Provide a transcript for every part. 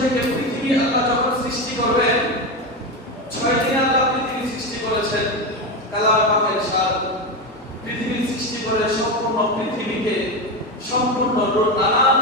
থেকে পৃথিবী আল্লাহ যখন সৃষ্টি করবেন ছয় দিনে আল্লাহ পৃথিবী সৃষ্টি করেছেন, কালার পাখের সার পৃথিবী সৃষ্টি করে সম্পূর্ণ পৃথিবীকে সম্পূর্ণ নানান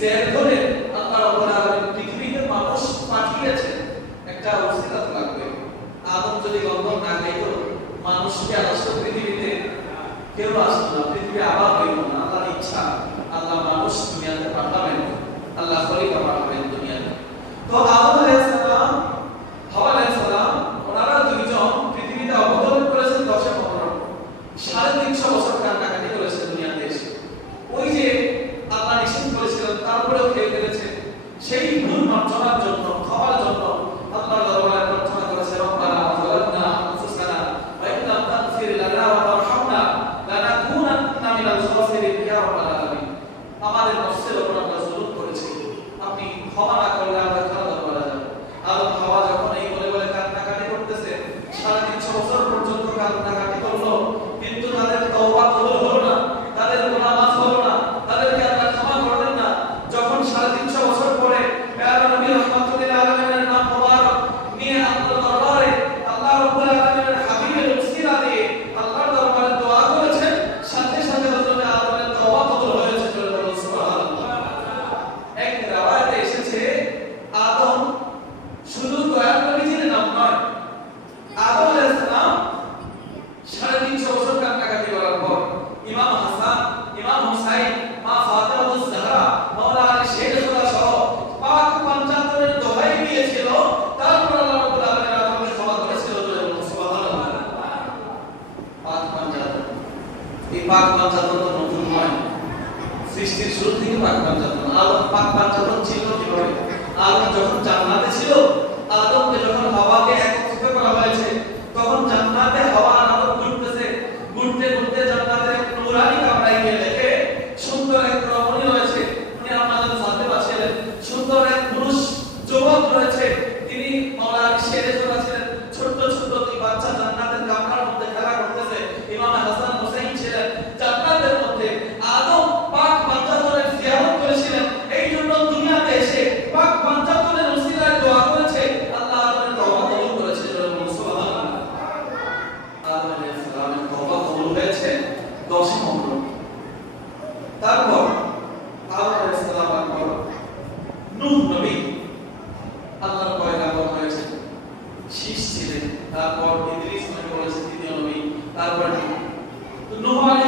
জেল ধরে আল্লাহ রাব্বুল আলামিন পৃথিবীতে মানুষ পাঠিয়েছে একটা ওসিলাত লাগবে। আদম যদি গন্ধম না খাইত মানুষকে আসতো পৃথিবীতে? কেউ আসতো না, পৃথিবী আবার হইল না। আল্লাহর ইচ্ছা, আল্লাহ মানুষ দুনিয়াতে পাঠাবেন। আল্লাহ খলিফা সৃষ্টির শুরু থেকে পাক পাঞ্চাতন আলো পাক পাঞ্চাতন ছিল কীভাবে আল্লাহ যখন চাপ আল্লাহর পয়গাম্বর হয়েছে শীষ ছিলেন তারপর ইদ্রিস নবী হয়েছে তৃতীয় নবী তারপর নূহ আলাইহিস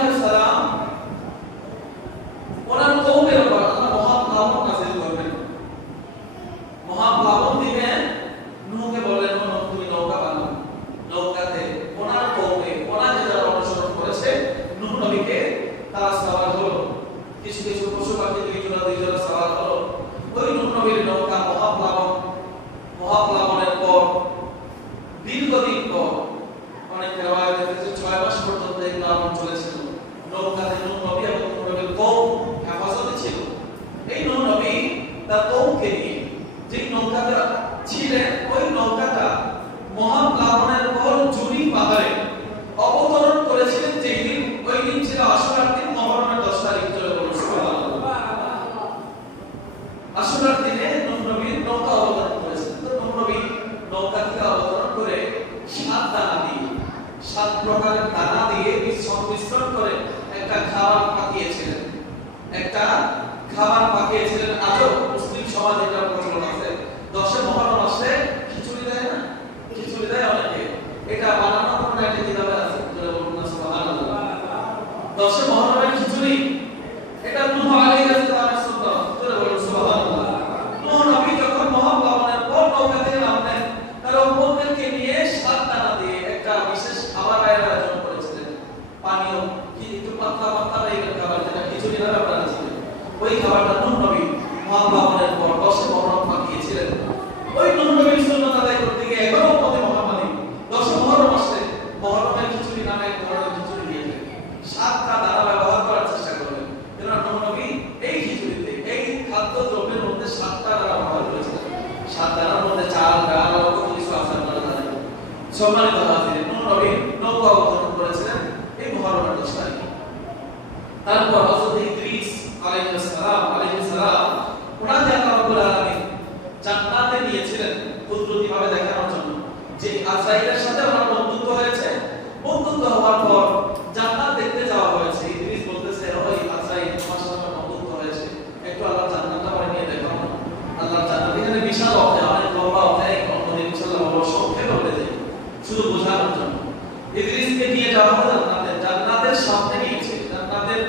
ইদ্রিসকে নিয়ে যাওয়া হলো জান্নাতে জান্নাতের সামনে নিয়েছে জান্নাতের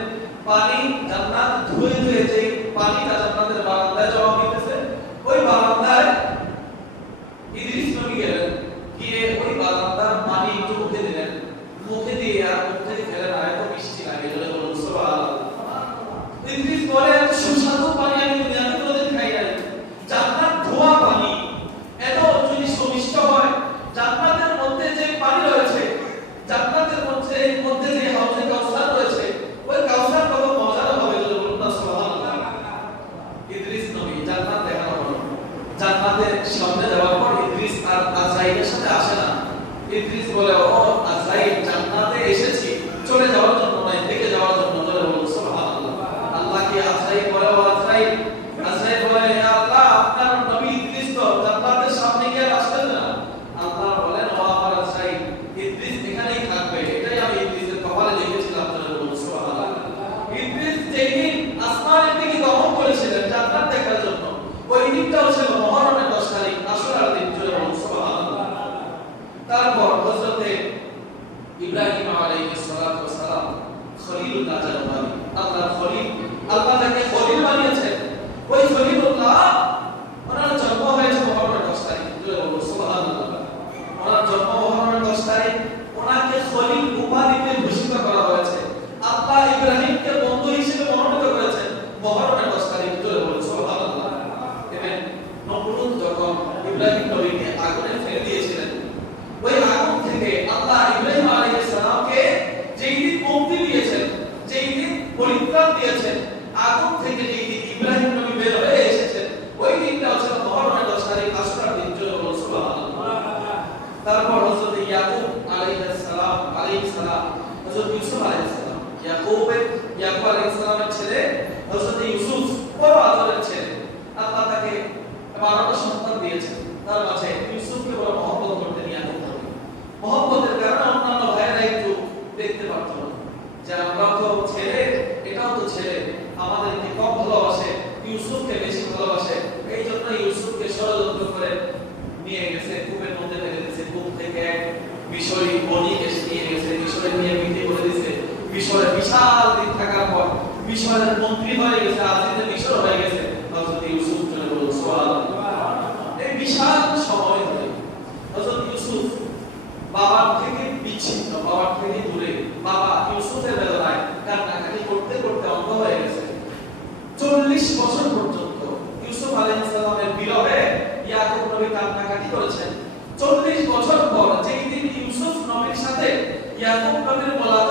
পানি, জান্নাত ধুয়ে ধুয়ে যে পানিটা জান্নাতের Bye. বিশাল দিন থাকার পর মিশরের মন্ত্রী হয়ে গেছে আজিজে মিশর হয়ে গেছে, হযরত ইউসুফ চলে গেল এই বিশাল সময় ধরে হযরত ইউসুফ বাবার থেকে বিচ্ছিন্ন, বাবার থেকে দূরে, বাবা ইউসুফের বেলায় কান্নাকাটি করতে করতে অন্ধ হয়ে গেছে। চল্লিশ বছর পর্যন্ত ইউসুফ আলাইহিস সালামের বিরহে ইয়াকুব নবী কান্নাকাটি করেছেন। চল্লিশ বছর পর যেই দিন ইউসুফ নবীর সাথে ইয়াকুব নবীর মোলাকাত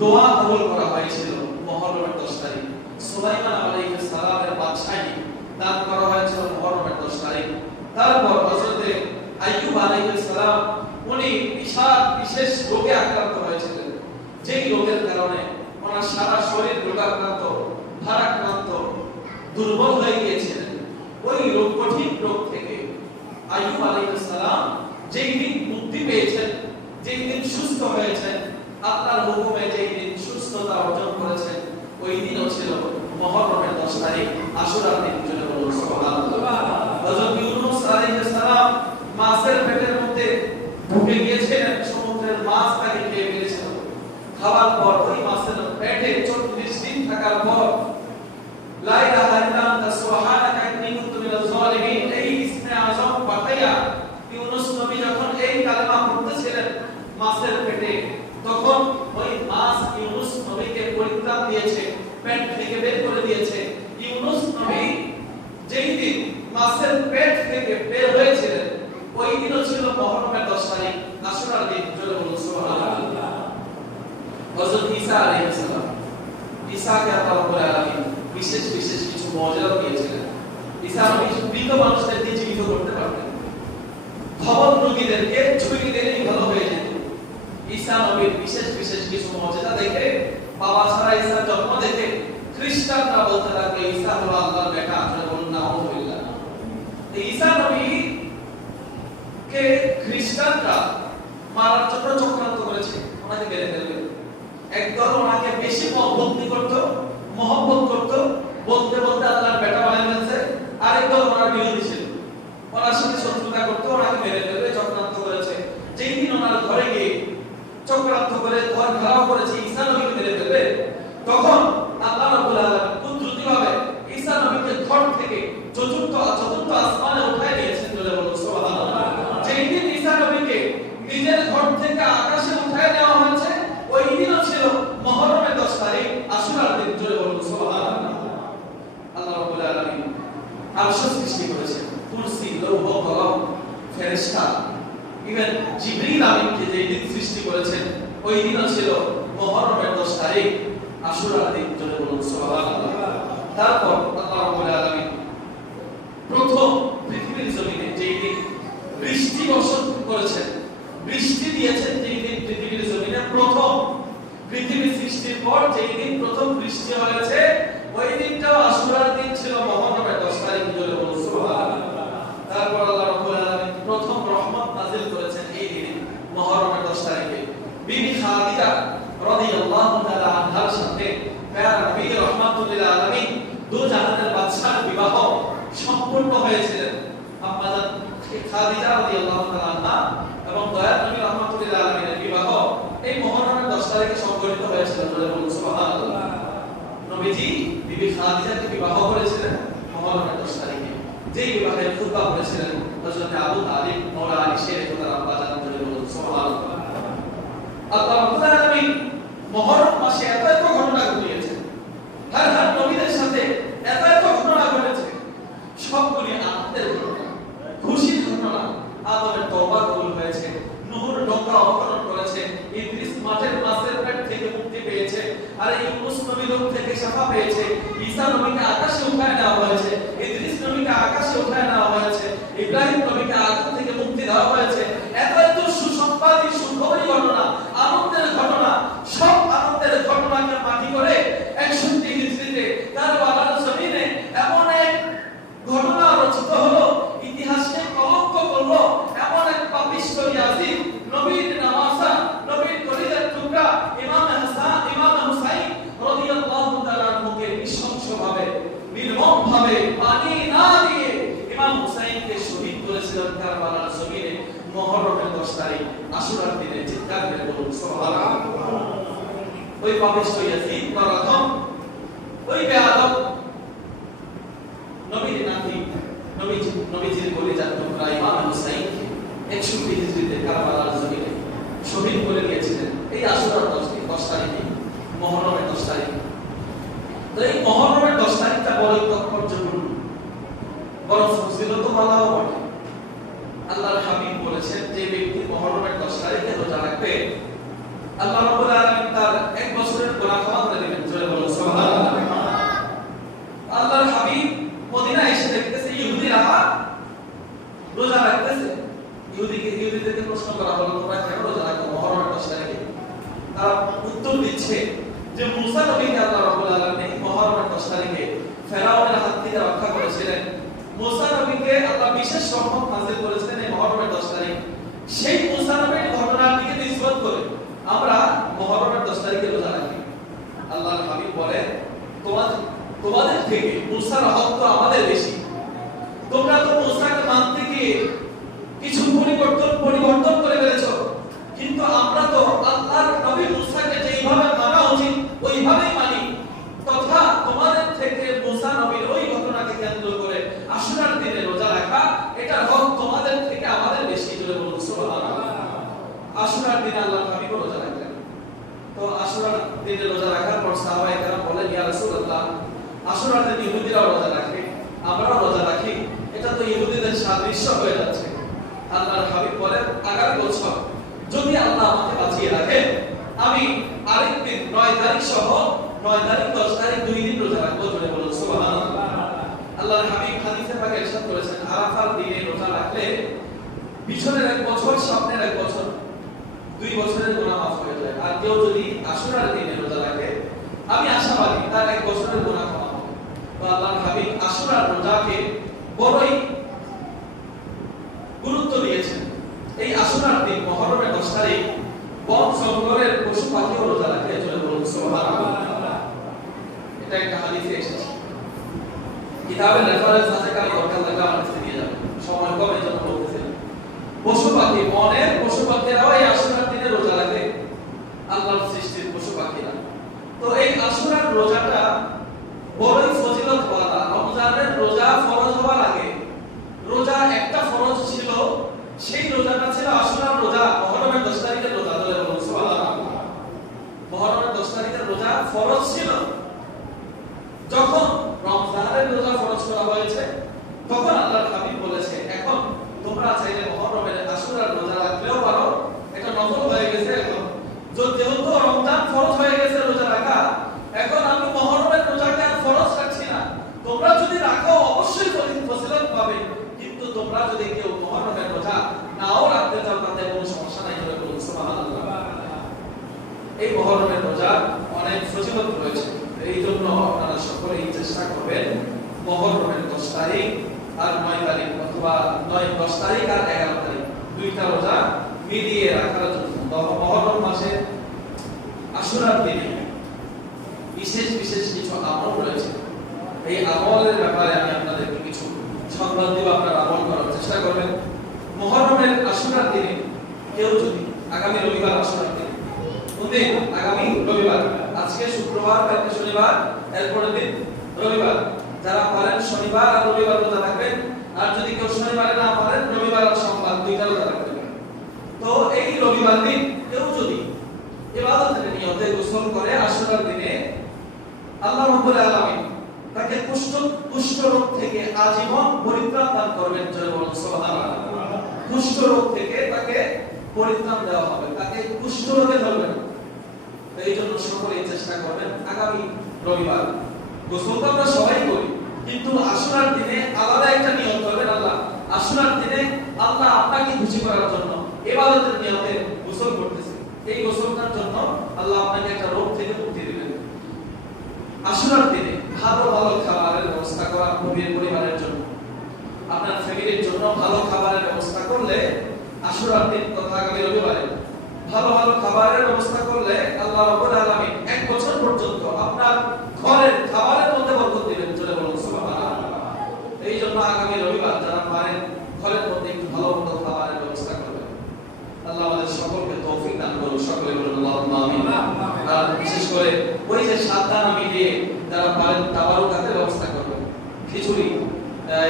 দোয়া কবুল করা হয়েছিল মহরমের দশ তারিখ। সুলাইমান আলাইহিস সালামের বাদশাহী দান করা হয়েছিল মহরমের দশ তারিখ। তারপর হযরত আইয়ুব আলাইহিস সালাম, উনি বিশাল, বিশেষ রোগে আক্রান্ত হয়েছিলেন। যেই রোগের কারণে ওনার সারা শরীর রোগাক্রান্ত, ভারাক্রান্ত, দুর্বল হয়ে গিয়েছিলেন। ওই রোগ, কঠিন রোগ থেকে আইয়ুব আলাইহিস সালাম যেই দিন মুক্তি পেয়েছেন, যেই দিন সুস্থ হয়েছেন আপনার হুকুমে যেই দিন সুস্থতা অর্জন করেছেন, ওই দিনও ছিল মহরমের দশ তারিখ, আশুরার দিন মাছের পেটের মধ্যে ঢুকে সমুদ্রের মাছ তাকে খেয়ে ফেলেছিল। পর ওই মাছের পেটে 34 দিন থাকার পর লা ইলাহা ইল্লা আনতা সুবহানাকা ইন্নী কুনতু মিনাজ জালিমিন এই ইসমে আযম পাঠাইয়া ইউনূস নবী যখন এই কালেমা পড়তেছিলেন মাছের পেটে তখন ওই মাছ ইউনূস নবীকে পরিত্রাণ দিয়েছে পেট থেকে বের করে দিয়েছে ইউনূস নবী যেই দিন মাছের পেট থেকে বের হয়েছিলেন ওই দিনও ছিল মহরমের 10 তারিখ আশুরার দিন জোরে বলুন সুবহানাল্লাহ হযরত ঈসা আলাইহিস সালাম ঈসাকে আল্লাহ রাব্বুল আলামিন বিশেষ বিশেষ কিছু মর্যাদা দিয়েছিলেন ঈসা নবী মৃত মানুষদেরকে জীবিত করতে পারতেন খবর রোগীদেরকে ছুঁয়ে দিলেই ভালো হয়ে যেত ঈসা নবীর বিশেষ বিশেষ কিছু মর্যাদা দেখে বাবা ছাড়া ঈসার জন্ম দেখে খ্রিস্টানরা বলতে লাগল ঈসা হলো আল্লাহর বেটা আপনারা বলুন না আলহামদুলিল্লাহ ঈসা নবী কে খ্রিস্টানরা মারার জন্য চক্রান্ত করেছে। ওনাকে মেরে ফেলবে। একদল ওনাকে বেশি ভক্তি করত, মহব্বত করত, বলতে বলতে আল্লাহর বেটা বানিয়ে ফেলছে, আরেকদল ওনার বিরোধী ছিল। ওনার সাথে শত্রুতা করতো, ওনাকে মেরে ফেলবে, চক্রান্ত করেছে। যেই দিন ওনার ঘরে গিয়ে চক্রান্ত করে, ঘর ঘেরাও করেছে ঈসা নবীকে মেরে ফেলবে, তখন আল্লাহ রাব্বুল আলামিন কুদরতিভাবে ঈসা নবীকে ঘর থেকে চতুর্থ চতুর্থ আসমানে উঠায় নিয়েছেন বলে বলুন সুবহানাল্লাহ যেই দিন ঈসা নবীকে নিজের ঘর থেকে আকাশে উঠায় নেওয়া হয়েছে ওই দিনও ছিল মহরমের 10 তারিখ আশুরার দিন জোরে বলুন সুবহানাল্লাহ আল্লাহ রাব্বুল আলামিন আরশ সৃষ্টি করেছেন কুরসি লৌহ কলম ফেরেশতা ইভেন জিবরিল আমিনকে যে দিন সৃষ্টি করেছেন, ওই দিনও ছিল মহরমের 10 তারিখ, আশুরার দিন, জোরে বলুন তারপর আল্লাহ রাব্বুল আলামিন প্রথম পৃথিবীর জমিনে যেই দিন বৃষ্টি বর্ষণ করেছেন, বৃষ্টি দিয়েছেন যেই দিন পৃথিবীর জমিনে প্রথম পৃথিবী সৃষ্টির পর যেই দিন প্রথম বৃষ্টি হয়েছে, ওই দিনটাও আশুরার দিন ছিল মহরমের 10 তারিখ, জোরে বলুন তারপর আল্লাহ রাব্বুল আলামিন প্রথম রহমত নাযিল করেছেন এই দিনে মহরমের 10 তারিখে। বিবি খাদিজা রাদিয়াল্লাহু তাআলা আনহার সাথে প্যারা নবী রহমাতুল্লিল আলামিন দু জাহানের বাদশার বিবাহ সম্পূর্ণ হয়েছিলেন। আপনাদের খাদিজা রাদিয়াল্লাহু তাআলা আনহা এবং দয়ার নবী রহমাতুল্লিল আলামিনের বিবাহ এই মহরমের 10 তারিখে সংঘটিত হয়েছিল বলে সুবহানাল্লাহ। নবীজি বিবি খাদিজাকে বিবাহ করেছিলেন মহরমের 10 তারিখে। যেই বিবাহের খুতবা করেছিলেন হযরত আবু তালিব মাওলা আলী শের খোদার আব্বা আর ইউনুস রোগ থেকে শাফা পেয়েছে। ঈসা নবীকে আকাশে উঠায় নেওয়া হয়েছে। ইদ্রিস নবীকে আকাশে উঠায় নেওয়া হয়েছে। ইব্রাহিম নবীকে আগুন থেকে মুক্তি দেওয়া হয়েছে। সুখবরী ঘটনা আনন্দের ঘটনা সব আনন্দের ঘটনাকে মাটি করে একষট্টি হিজড়িতে তার বাবার জমিনে এমন এক ঘটনা রচিত হলো ইতিহাসকে কলঙ্ক করল এমন এক পাপিষ্ট ইয়াজিদ নবীর নামাসা নবীর কলিজার টুকরা ইমাম হাসান ইমাম হুসাইন রাদিয়াল্লাহু তাআলা আনহুকে নৃশংসভাবে নির্মমভাবে পানি না দিয়ে ইমাম হুসাইনকে শহীদ করেছিলেন কারবালার জমিনে 10 তারিখ আশুরার দিনে চিৎকার করে বলুন ওই পাপিষ্ট ইয়াজিদ নরকম ওই বেয়াদব নবীর নাতি নবীজি নবীজির কলিজার টুকরা ইমাম হুসাইন 61 হিজরিতে কারবালার জমিনে শহীদ করে দিয়েছিলেন এই আশুরার 10 10 তারিখে মুহররমের 10 তারিখে তো এই মহরমের 10 তারিখটা বড়ই তাৎপর্যপূর্ণ বরং ফজিলত মালাও বটে আল্লাহর হাবিব বলেছেন যে ব্যক্তি মহরমের 10 তারিখে রোজা রাখবে আল্লাহ রাব্বুল আলামিন তার এক বছরের গুনাহ ক্ষমা করে দিবেন জয় বলো সুবহানাল্লাহ আল্লাহর হাবিব মদিনা এসে দেখতেছে ইহুদিরা রোজা রাখতেছে ইহুদিকে ইহুদিদেরকে প্রশ্ন করা হলো, তোমরা কেন রোজা রাখো? মহরমের 10 তারিখে তারা উত্তর দিচ্ছে যে মুসা নবীকে আল্লাহ রাব্বুল আলামিন মহরমের 10 তারিখে ফেরাউনের হাত থেকে রক্ষা করেছিলেন। মুসা নবীকে আল্লাহ বিশেষ রহমত নাযিল করেছিলেন এই মহরমের 10 তারিখ সেই মুসা নবীর ঘটনার দিকে নিসবত করে আমরা মহরমের 10 তারিখে রোজা রাখি। আল্লাহর হাবিব বলেন, তোমাদের তোমাদের থেকে মুসার হক তো আমাদের বেশি। তোমরা তো মুসাকে মানতে গিয়ে কিছু পরিবর্তন পরিবর্তন করে ফেলেছো। কিন্তু আমরা তো আল্লাহর নবী মুসাকে যেইভাবে মানা উচিত, ওইভাবেই মানি। তথা তোমাদের থেকে মুসা নবীর ওই ঘটনাকে কেন্দ্র করে আশুরার দিনে রোজা রাখা, এটা হক তোমাদের থেকে আমাদের বেশি জোরে বলুন আশুরার দিনে আল্লাহর হাবিব রোজা রাখলেন। তো আশুরার দিনে রোজা রাখার পর সাহাবায়ে কেরাম বলেন, ইয়া রাসূলুল্লাহ, আশুরার দিনে ইহুদিরা রোজা রাখে, আমরাও রোজা রাখি। এটা তো ইহুদিদের সাদৃশ্য হয়ে যাচ্ছে। আল্লাহর হাবিব বলেন, আগামী বছর যদি আল্লাহ আমাকে বাঁচিয়ে রাখে আমি আরেক দিন নয় তারিখ সহ নয় তারিখ, দশ তারিখ দুই দিন রোজা রাখব জোরে বলুন, সুবহানাল্লাহ। আল্লাহর হাবিব হাদিসে পাকে ইরশাদ করেছেন, আরাফার দিনে রোজা রাখলে পিছনের এক বছর, সামনের এক বছর, দুই বছরের গোনা মাফ হয়ে যায়। আর কেউ যদি আশুরার দিনে রোজা রাখে, আমি আশাবাদী তার এক বছরের গোনা ক্ষমা হবে। তো আল্লাহর হাবিব আশুরার রোজাকে বড়ই গুরুত্ব দিয়েছেন। এই আশুরার দিন মহরমের 10 তারিখ বন জঙ্গলের পশু পাখিও রোজা রাখে চলে বলুন এটা একটা এসেছে। কিতাবের রেফারেন্স আছে কাল দরকার আমার কাছে যাবেন। সময় পশু পাখি পশু পাখিরাও এই আশুরার দিনে রোজা রাখে। আল্লাহর সৃষ্টির পশু পাখিরা। তো এই আশুরার রোজাটা বড়ই ফজিলত ওয়ালা রমজানের রোজা ফরজ হওয়ার আগে রোজা একটা ফরজ ছিল সেই রোজাটা ছিল আশুরার রোজা, মহরমের 10 তারিখের রোজা ধরে মহরমের 10 তারিখের রোজা ফরজ ছিল। যখন রমজানের রোজা ফরজ করা হয়েছে, তখন আল্লাহর হাবিব বলেছে, এখন তোমরা চাইলে মহরমের আশুরার রোজা রাখলেও পারো। এটা নফল হয়ে গেছে এখন। যেহেতু রমজান ফরজ হয়ে গেছে রোজা রাখা, এখন আমি মহরমের আর ফরজ রাখছি না। তোমরা যদি রাখো, অবশ্যই ফজি- ফজিলত পাবে। কিন্তু তোমরা যদি কেউ মহরমের রোজা নাও রাখতে চাও তাতে কোনো সমস্যা নাই বলে বলুন সুবহানাল্লাহ এই মহরমের রোজা অনেক ফজিলত রয়েছে এই জন্য আপনারা সকলেই চেষ্টা করবেন মহরমের দশ তারিখ আর নয় তারিখ অথবা নয় দশ তারিখ আর এগারো তারিখ দুইটা রোজা মিলিয়ে রাখার জন্য দ- মহরম মাসে আশুরার দিনে বিশেষ বিশেষ কিছু আমল রয়েছে এই আমলের ব্যাপারে আমি আপনাদেরকে কিছু সংবাদ দিব আপনারা আমল করার চেষ্টা করবেন মহরমের আশুরার দিনে কেউ যদি আগামী রবিবার আশুরার দিনে কোনদিন আগামী রবিবার আজকে শুক্রবার কালকে শনিবার এরপরের দিন রবিবার যারা পারেন শনিবার আর রবিবার রোজা রাখবেন আর যদি কেউ শনিবারে না পারেন রবিবার আর সোমবার দুইটা রোজা রাখতে পারেন তো এই রবিবার দিন কেউ যদি ইবাদতের নিয়তে গোসল করে আশুরার দিনে আল্লাহ রাব্বুল আলামিন তাকে কুষ্ঠ কুষ্ঠ রোগ থেকে আজীবন পরিত্রাণ দান করবেন জয় বলুন, সুবহানাল্লাহ। কুষ্ঠ রোগ থেকে তাকে পরিত্রাণ দেওয়া হবে। তাকে কুষ্ঠ রোগে ধরবে না এই জন্য সকলেই চেষ্টা করবেন আগামী রবিবার। গোসল তো আমরা সবাই করি, কিন্তু আশুরার দিনে আলাদা একটা নিয়ম করবেন আল্লাহ। আশুরার দিনে আল্লাহ আপনাকে খুশি করার জন্য ইবাদতের নিয়তে গোসল করতেছে। এই গোসলটার জন্য আল্লাহ আপনাকে একটা রোগ থেকে মুক্তি দিবেন। আশুরার দিনে ভালো ভালো খাবারের ব্যবস্থা করা নবীর পরিবারের জন্য। আপনার ফ্যামিলির জন্য ভালো খাবারের ব্যবস্থা করলে আশুরার দিন তথা আগামী রবিবারে। ভালো ভালো খাবারের ব্যবস্থা করলে আল্লাহ রাব্বুল আলামিন এক বছর পর্যন্ত আপনার ঘরের খাবারের মধ্যে বরকত দিবেন। চলে বলুন, সুবহানাল্লাহ। এই জন্য আগামী রবিবার যারা পারেন ঘরের মধ্যে একটু ভালো মতো খাবারের ব্যবস্থা করবেন আল্লাহ আমাদের সকলকে তৌফিক দান করুন সকলে বলুন আর বিশেষ করে ওই যে সাতটা নামি দিয়ে যারা পারেন তাবারুকাতের ব্যবস্থা করবেন। খিচুড়ি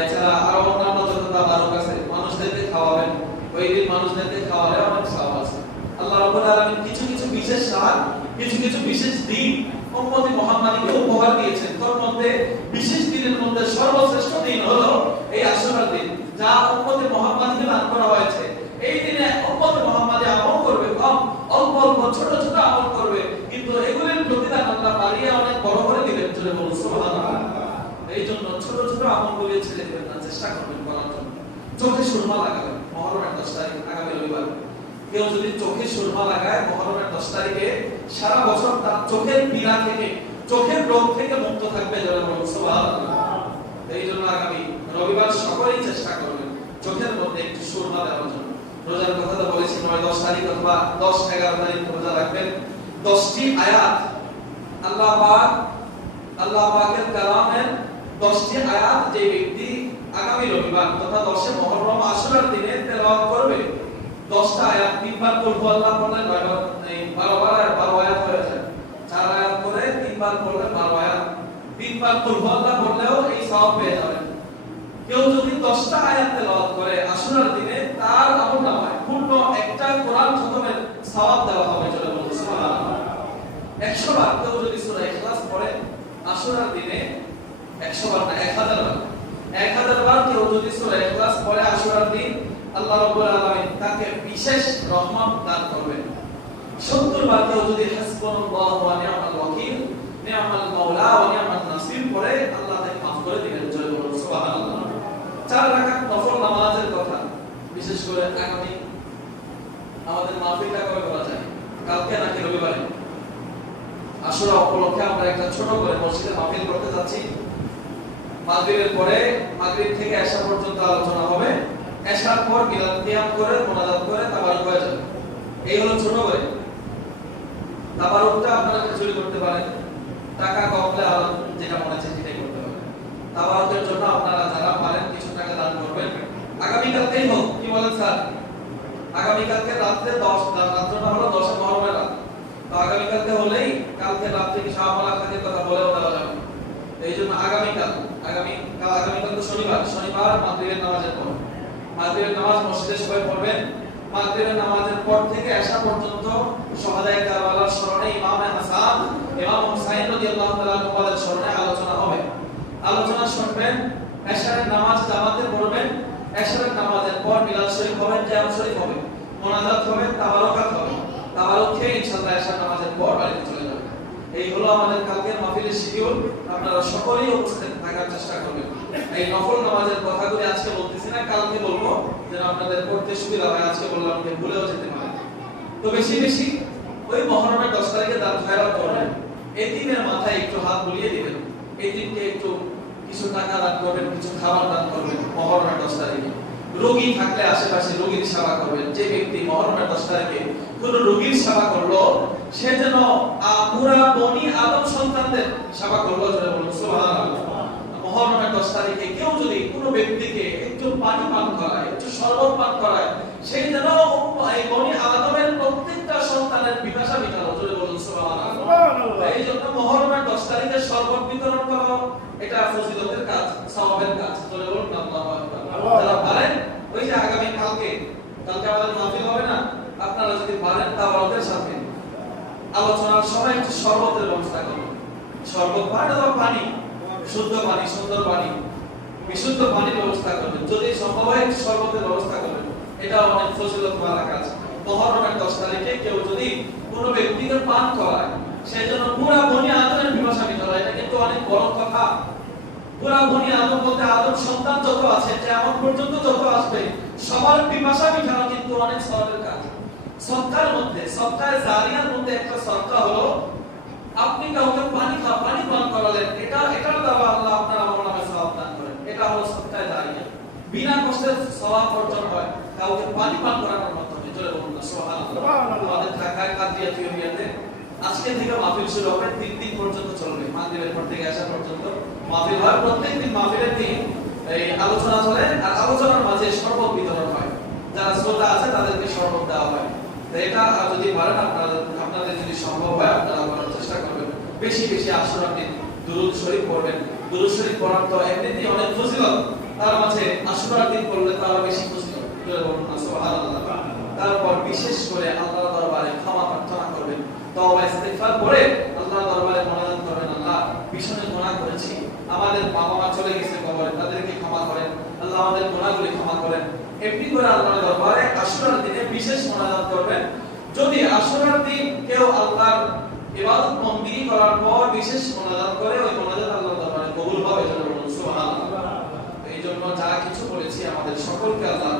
এছাড়া আরও অন্যান্য যত তাবারুক আছে মানুষদেরকে খাওয়াবেন। ওই দিন মানুষদেরকে খাওয়ালে অনেক সওয়াব আছে। আল্লাহ রাব্বুল আলামিন কিছু কিছু বিশেষ রাত কিছু কিছু বিশেষ দিন উম্মতি মুহাম্মাদীকে উপহার দিয়েছেন। তার মধ্যে বিশেষ দিনের মধ্যে সর্বশ্রেষ্ঠ দিন হলো এই আশুরার দিন যা উম্মতি মুহাম্মাদীকে দান করা হয়েছে। এই দিনে উম্মতি মুহাম্মাদী আমল অল্প অল্প, ছোট ছোট আমল করবে। কিন্তু এগুলির প্রতিদান আল্লাহ অনেক বড় করে চলে বলুন এই জন্য ছোট ছোট আমলগুলি ছেড়ে দেবেন না চেষ্টা করবেন জন্য। চোখে সুরমা লাগাবেন, মহরমের দশ তারিখ, আগামী রবিবার। কেউ যদি চোখে সুরমা লাগায়, মহরমের দশ তারিখে সারা বছর তার চোখের পীড়া থেকে, চোখের রোগ থেকে মুক্ত থাকবে বলুন এই জন্য আগামী রবিবার সকলেই চেষ্টা করবেন, চোখের মধ্যে একটু সুরমা দেওয়ার জন্য। রোজার কথা তো বলেছি, নয়, দশ তারিখ অথবা দশ, এগারো তারিখ রোজা রাখবেন। দশটি আয়াত। আল্লাহ আল্লাহ পাকের কালামের দশটি আয়াত যে ব্যক্তি আগামী রবিবার তথা দশে মহরম আশুরার দিনে তেলাওয়াত করবে, দশটা আয়াত তিনবার পড়ব আল্লাহ পড়লে নয়, বার, এই বারো বার আর বারো আয়াত হয়ে যায়। চার আয়াত করে তিনবার পড়লে বারো আয়াত, তিনবার পড়ব আল্লাহ পড়লেও এই সওয়াব পেয়ে যাবেন। কেউ যদি দশটা আয়াত তেলাওয়াত করে আশুরার দিনে তার আমল নামায় পূর্ণ একটা কোরআন খতমের সওয়াব দেওয়া হবে চলে বলুন, সুবহানাল্লাহ। একশো বার কেউ যদি সূরা ইখলাস পড়ে আশুরার দিনে একশো বার না, এক হাজার বার। এক হাজার বার কেউ যদি সূরা ইখলাস পড়ে আশুরার দিন, আল্লাহ রাব্বুল আলামিন তাকে বিশেষ রহমত দান করবেন। সত্তর বার কেউ যদি হাসবুনাল্লাহু ওয়া নি'মাল ওয়াকিল নি'মাল মাওলা ওয়া নি'মান নাসির পড়ে, আল্লাহ তাকে মাফ করে দিবেন জয় বলুন, সুবহানাল্লাহ। চার রাকাত বিশেষ করে আগামী আমাদের মাহফিলটা কবে করা যায় কালকে নাকি রবিবারে। আশুরা উপলক্ষে আমরা একটা ছোট করে মসজিদে মাহফিল করতে যাচ্ছি। মাগরিবের পরে মাগরিব থেকে এশা পর্যন্ত আলোচনা হবে। এশার পর মিলাদ কিয়াম করে, মোনাজাত করে তাবারুক হয়ে যাবে। এই হলো ছোট করে। তাবারুকটা আপনারা খিচুড়ি করতে পারেন। টাকা কম হলে যেটা মনে আছে সেটাই করতে পারেন। তাবারুকের জন্য আপনারা যারা পারেন, কিছু টাকা দান করবেন। আগামীকালকেই হোক, কি বলেন স্যার? আগামীকালকে রাত্রে দশ, রাত্রটা হলো দশ মহরমের রাত। তো আগামীকালকে হলেই কালকে রাত্রে কি শাহমালা খাদের কথা বলেও দেওয়া যাবে। এই জন্য আগামীকাল, আগামী, কাল, আগামীকাল তো শনিবার শনিবার মাগরিবের নামাজের পর। মাগরিবের নামাজ মসজিদে সবাই পড়বেন। মাগরিবের নামাজের পর থেকে আসা পর্যন্ত শহাদায়ে কারবালার স্মরণে ইমামে হাসান, ইমাম হুসাইন রাদিয়াল্লাহু তাআলা আনহুদের স্মরণে আলোচনা হবে। আলোচনা শুনবেন এশারের নামাজ জামাতে পড়বেন। এশারের নামাজের পর মিলাদ শরীফ হবে কিয়াম শরীফ হবে, মোনাজাত হবে তাবারুকাত হবে। তাবারুক খেয়ে ইনশাআল্লাহ এশার নামাজের পর বাড়িতে চলে যাবেন এই হলো আমাদের কালকের মাহফিলের শিডিউল। আপনারা সকলেই উপস্থিত থাকার চেষ্টা করবেন। এই নফল নামাজের কথাগুলি আজকে বলতেছি না, কালকে বলব। যেন আপনাদের পড়তে সুবিধা হয়, আজকে বললাম যে ভুলেও যেতে পারে। তো বেশি বেশি ওই মহরমের দশ তারিখে দান খয়রাত করবেন দিনের মাথায় একটু হাত বুলিয়ে দিবেন। এই দিনকে একটু কিছু টাকা দান করবেন কিছু খাবার দান করবেন মহরমের দশ তারিখে। রোগী থাকলে আশেপাশে রোগীর সেবা করবেন। যে ব্যক্তি মহরমের দশ তারিখে কোন রোগীর সেবা করল সে যেন পুরা বনি আদম সন্তানদের সেবা করল যেন বলুন মহরমের দশ তারিখে কেউ যদি কোনো ব্যক্তিকে একটু পানি পান করায় একটু শরবত পান করায় সেই যেন এই বনি আদমের প্রত্যেকটা সন্তানের বিকাশা মিটালো জোরে বলুন সুবহানাল্লাহ। এই জন্য মহরমের দশ তারিখে শরবত বিতরণ করা এটা ফজিলতের কাজ সওয়াবের কাজ। জোরে বলুন আল্লাহু আকবার। যারা পারেন ওই যে আগামী কালকে কালকে আমাদের মাহফিল হবে না? আপনারা যদি পারেন তাওরাতের সাথে। আলোচনার সময় একটু শরবতের ব্যবস্থা করবেন শরবত পানি অথবা পানি শুদ্ধ পানি সুন্দর পানি। বিশুদ্ধ পানির ব্যবস্থা করবেন। যদি সম্ভব হয় শরবতের ব্যবস্থা করবেন। এটা অনেক ফজিলত ওয়ালা কাজ। মহরমের দশ তারিখে কেউ যদি কোনো ব্যক্তিকে পান করায় সেই জন্য পুরা বনি আদমের পিপাসা মিটানো এটা কিন্তু অনেক বড় কথা। বনি আদম বলতে আদম সন্তান যত আছে যেমন পর্যন্ত যত আসবে সবার পিপাসা মিটানো কিন্তু অনেক সরলের কাজ। সৎকার মধ্যে সৎকার জারিয়ার মধ্যে একটা সৎকা হলো আপনি কাউকে পানি খা পানি পান করালেন এটা এটার দ্বারা আল্লাহ আপনার আমার নামে সওয়াব দান করেন। এটা হলো সৎকার জারিয়া। বিনা কষ্টে সওয়াব অর্জন হয় কাউকে পানি পান করানোর মাধ্যমে জোরে বলুন না সুবহানাল্লাহ। আমাদের ঢাকায় কাদিয়া থিওরিয়াতে আজকে থেকে মাহফিল শুরু হবে তিন দিন পর্যন্ত চলবে। মাগরিবের পর থেকে আসা পর্যন্ত মাহফিল হয়। প্রত্যেক দিন মাহফিলের দিন এই আলোচনা চলে আর আলোচনার মাঝে শরবত বিতরণ হয়। যারা শ্রোতা আছে, তাদেরকে শরবত দেওয়া হয়। এটা যদি পারেন, আপনারা আপনাদের যদি সম্ভব হয়, আপনারা করার চেষ্টা করবেন। বেশি বেশি আশুরার দিন দুরুদ শরীফ পড়বেন। দুরুদ শরীফ পড়ার তো এমনিতেই অনেক ফজিলত। তার মাঝে আশুরার দিন পড়লে তো আরও বেশি ফজিলত। তারপর বিশেষ করে আল্লাহর দরবারে ক্ষমা প্রার্থনা করবেন। তওবা ইস্তিগফার করে আল্লাহর দরবারে মোনাজাত করবেন। আল্লাহ ভীষণ গুনাহ করেছি। আমাদের বাবা মা চলে গেছে কবরে, তাদেরকে ক্ষমা করেন, আল্লাহ আমাদের গুনাহগুলি ক্ষমা করেন। এমনি করে আল্লাহর দরবারে আশুরার দিনে বিশেষ মোনাজাত করবেন। যদি আশুরার দিন কেউ আল্লাহর ইবাদত বন্দি করার পর বিশেষ মোনাজাত করে, ওই মোনাজাত আল্লাহর দরবারে কবুল হবে জন্য বলুন, সুবহানাল্লাহ। এই জন্য যা কিছু বলেছি আমাদের সকলকে আল্লাহ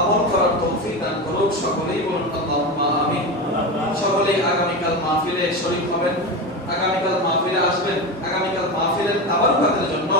আমল করার তৌফিক দান করুক। সকলেই বলুন, আল্লাহুম্মা আমিন। সকলেই আগামীকাল মাহফিলে শরীক হবেন। আগামীকাল মাহফিলে আসবেন। আগামীকাল মাহফিলের দাবার খাতের জন্য।